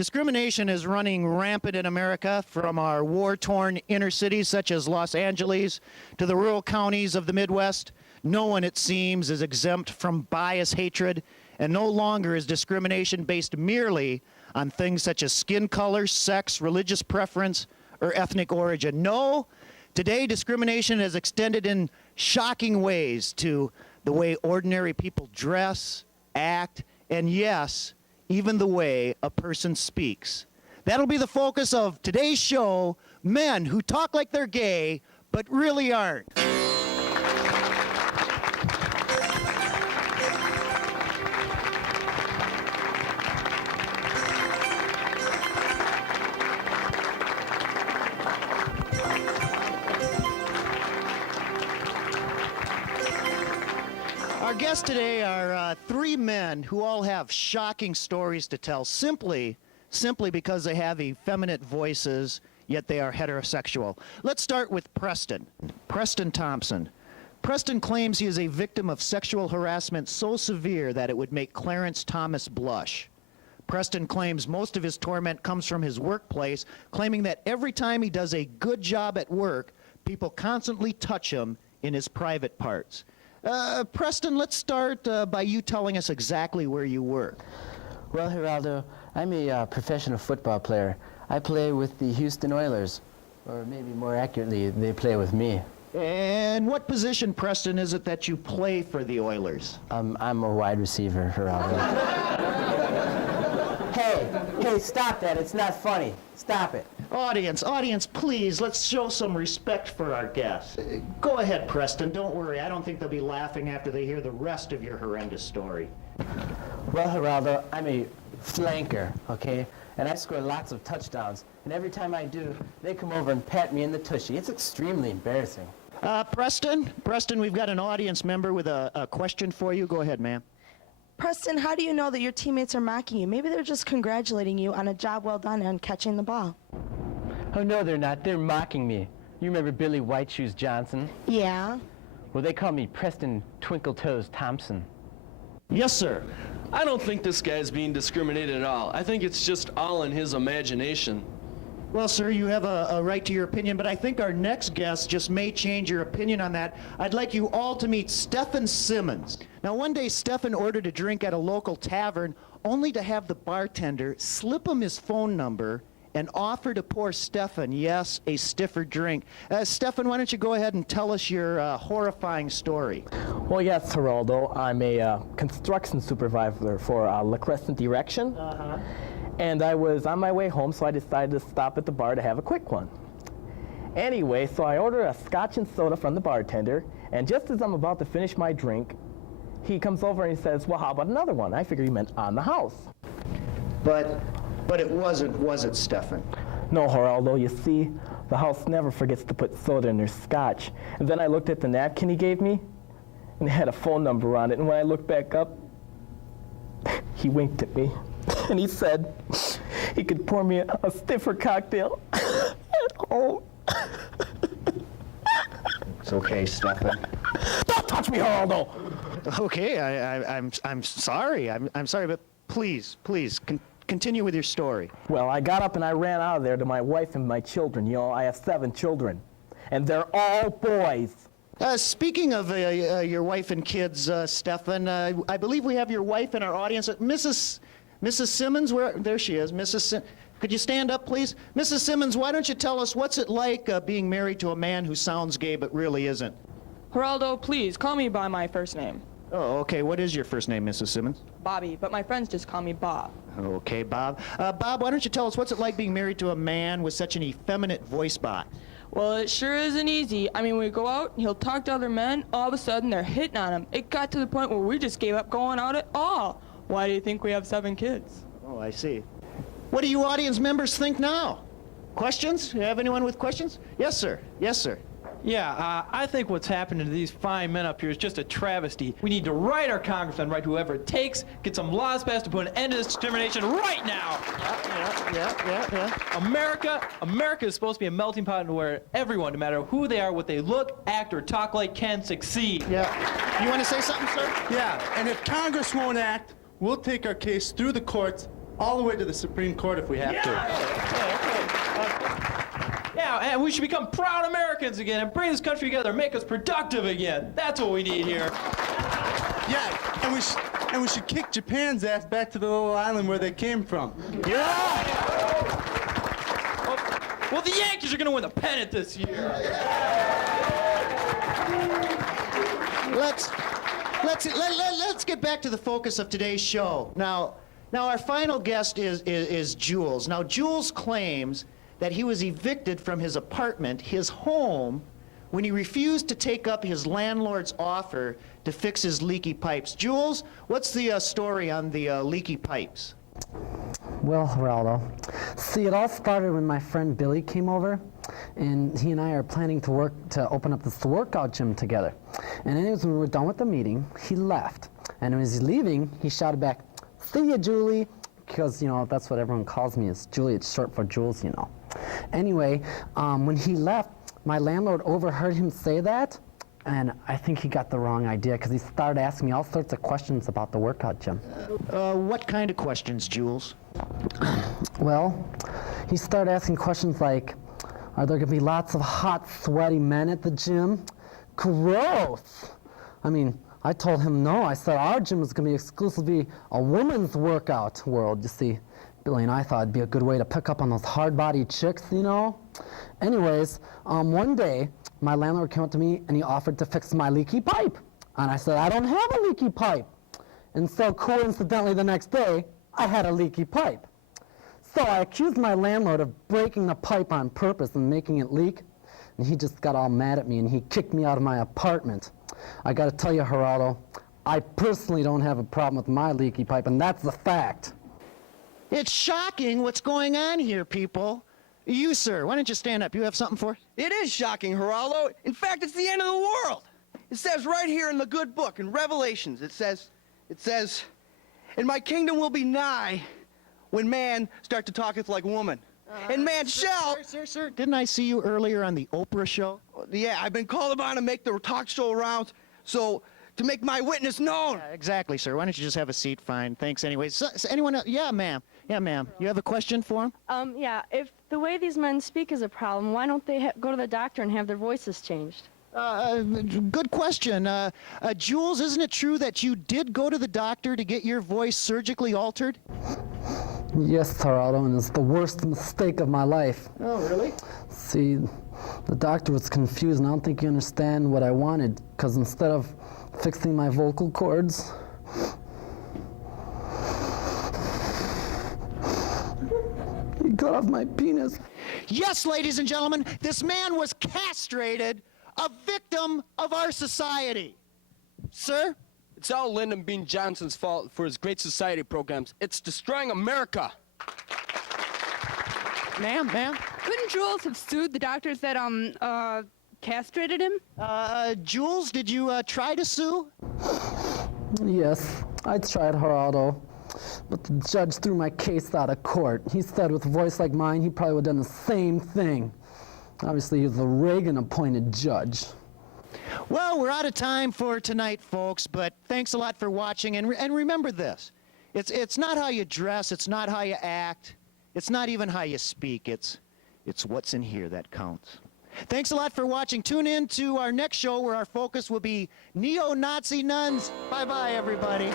Discrimination is running rampant in America, from our war-torn inner cities such as Los Angeles to the rural counties of the Midwest. No one, it seems, is exempt from bias, hatred, and no longer is discrimination based merely on things such as skin color, sex, religious preference, or ethnic origin. No, today discrimination has extended in shocking ways to the way ordinary people dress, act, and yes, even the way a person speaks. That'll be the focus of today's show, Men Who Talk Like They're Gay, but really aren't. Our guests today are three men who all have shocking stories to tell simply because they have effeminate voices, yet they are heterosexual. Let's start with Preston Thompson. Preston claims he is a victim of sexual harassment so severe that it would make Clarence Thomas blush. Preston claims most of his torment comes from his workplace, claiming that every time he does a good job at work, people constantly touch him in his private parts. Preston, let's start by you telling us exactly where you work. Well, Geraldo, I'm a professional football player. I play with the Houston Oilers, or maybe more accurately, they play with me. And what position, Preston, is it that you play for the Oilers? I'm a wide receiver, Geraldo. Hey, stop that. It's not funny. Stop it. Audience, please, let's show some respect for our guests. Go ahead, Preston. Don't worry. I don't think they'll be laughing after they hear the rest of your horrendous story. Well, Geraldo, I'm a flanker, okay? And I score lots of touchdowns. And every time I do, they come over and pat me in the tushy. It's extremely embarrassing. Preston, we've got an audience member with a question for you. Go ahead, ma'am. Preston, how do you know that your teammates are mocking you? Maybe they're just congratulating you on a job well done and catching the ball. Oh, no, they're not. They're mocking me. You remember Billy White Shoes Johnson? Yeah. Well, they call me Preston Twinkle Toes Thompson. Yes, sir. I don't think this guy's being discriminated at all. I think it's just all in his imagination. Well, sir, you have a right to your opinion, but I think our next guest just may change your opinion on that. I'd like you all to meet Stephen Simmons. Now, one day, Stephen ordered a drink at a local tavern, only to have the bartender slip him his phone number and offer to pour Stephen, yes, a stiffer drink. Stephen, why don't you go ahead and tell us your horrifying story? Well, yes, Geraldo. I'm a construction supervisor for La Crescent Erection. And I was on my way home, so I decided to stop at the bar to have a quick one. Anyway, so I ordered a scotch and soda from the bartender, and just as I'm about to finish my drink, he comes over and he says, well, how about another one? I figured he meant on the house. But it wasn't, was it, Stephen? No, Geraldo, you see, the house never forgets to put soda in their scotch. And then I looked at the napkin he gave me, and it had a phone number on it, and when I looked back up, he winked at me. And he said he could pour me a stiffer cocktail at home. It's okay, Stephen. Don't touch me, Geraldo! Okay, I'm sorry. I'm sorry, but please, continue with your story. Well, I got up and I ran out of there to my wife and my children. You know, I have 7 children, and they're all boys. Speaking of your wife and kids, Stephen, I believe we have your wife in our audience. Mrs. Simmons, there she is. Could you stand up, please? Mrs. Simmons, why don't you tell us what's it like being married to a man who sounds gay but really isn't? Geraldo, please, call me by my first name. Oh, okay. What is your first name, Mrs. Simmons? Bobby, but my friends just call me Bob. Okay, Bob. Bob, why don't you tell us what's it like being married to a man with such an effeminate voice box? Well, it sure isn't easy. I mean, we go out, he'll talk to other men, all of a sudden they're hitting on him. It got to the point where we just gave up going out at all. Why do you think we have 7 kids? Oh, I see. What do you audience members think now? Questions? You have anyone with questions? Yes, sir. Yes, sir. Yeah, I think what's happening to these fine men up here is just a travesty. We need to write our congressman, write whoever it takes, get some laws passed to put an end to this discrimination right now. Yeah. America is supposed to be a melting pot where everyone, no matter who they are, what they look, act, or talk like, can succeed. Yeah. You want to say something, sir? Yeah, and if Congress won't act, we'll take our case through the courts all the way to the Supreme Court if we have to. Yeah, and we should become proud Americans again and bring this country together, make us productive again. That's what we need here. Yeah, and we should kick Japan's ass back to the little island where they came from. Well, the Yankees are going to win the pennant this year. Let's get back to the focus of today's show. Now our final guest is Jules. Now, Jules claims that he was evicted from his apartment, his home, when he refused to take up his landlord's offer to fix his leaky pipes. Jules, what's the story on the leaky pipes? Well, Geraldo, see, it all started when my friend Billy came over, and he and I are planning to open up this workout gym together. And anyways, when we were done with the meeting, he left. And as he's leaving, he shouted back, "See ya, Julie," because, you know, that's what everyone calls me, is Julie. It's short for Jules, you know. Anyway, when he left, my landlord overheard him say that, and I think he got the wrong idea because he started asking me all sorts of questions about the workout gym. What kind of questions, Jules? Well, he started asking questions like, are there going to be lots of hot, sweaty men at the gym? Gross! I mean, I told him no. I said our gym is going to be exclusively a women's workout world. You see, Billy and I thought it'd be a good way to pick up on those hard-bodied chicks, you know? Anyways, one day, my landlord came up to me and he offered to fix my leaky pipe. And I said, I don't have a leaky pipe. And so coincidentally the next day, I had a leaky pipe. So I accused my landlord of breaking the pipe on purpose and making it leak. And he just got all mad at me and he kicked me out of my apartment. I gotta tell you, Geraldo, I personally don't have a problem with my leaky pipe, and that's the fact. It's shocking what's going on here, people. You, sir, why don't you stand up? You have something for us? It is shocking, Geraldo. In fact, it's the end of the world. It says right here in the good book, in Revelations, it says, and my kingdom will be nigh when man start to talketh like woman. And man shall... Sir, didn't I see you earlier on the Oprah show? Yeah, I've been called upon to make the talk show rounds, so to make my witness known. Yeah, exactly, sir. Why don't you just have a seat? Fine. Thanks anyways. So anyone else? Yeah, ma'am. Yeah, ma'am. You have a question for him? Yeah, if the way these men speak is a problem, why don't they go to the doctor and have their voices changed? Good question. Jules, isn't it true that you did go to the doctor to get your voice surgically altered? Yes, Geraldo, and it's the worst mistake of my life. Oh, really? See, the doctor was confused, and I don't think you understand what I wanted, because instead of fixing my vocal cords, he cut off my penis. Yes, ladies and gentlemen, this man was castrated, a victim of our society. Sir? It's all Lyndon B. Johnson's fault for his Great Society programs. It's destroying America. Ma'am? Couldn't Jules have sued the doctors that castrated him? Jules, did you try to sue? Yes, I tried, Geraldo, but the judge threw my case out of court. He said with a voice like mine, he probably would have done the same thing. Obviously, he was a Reagan-appointed judge. Well, we're out of time for tonight, folks, but thanks a lot for watching, and remember this. It's not how you dress, it's not how you act, it's not even how you speak, it's what's in here that counts. Thanks a lot for watching. Tune in to our next show where our focus will be neo-Nazi nuns. Bye-bye, everybody.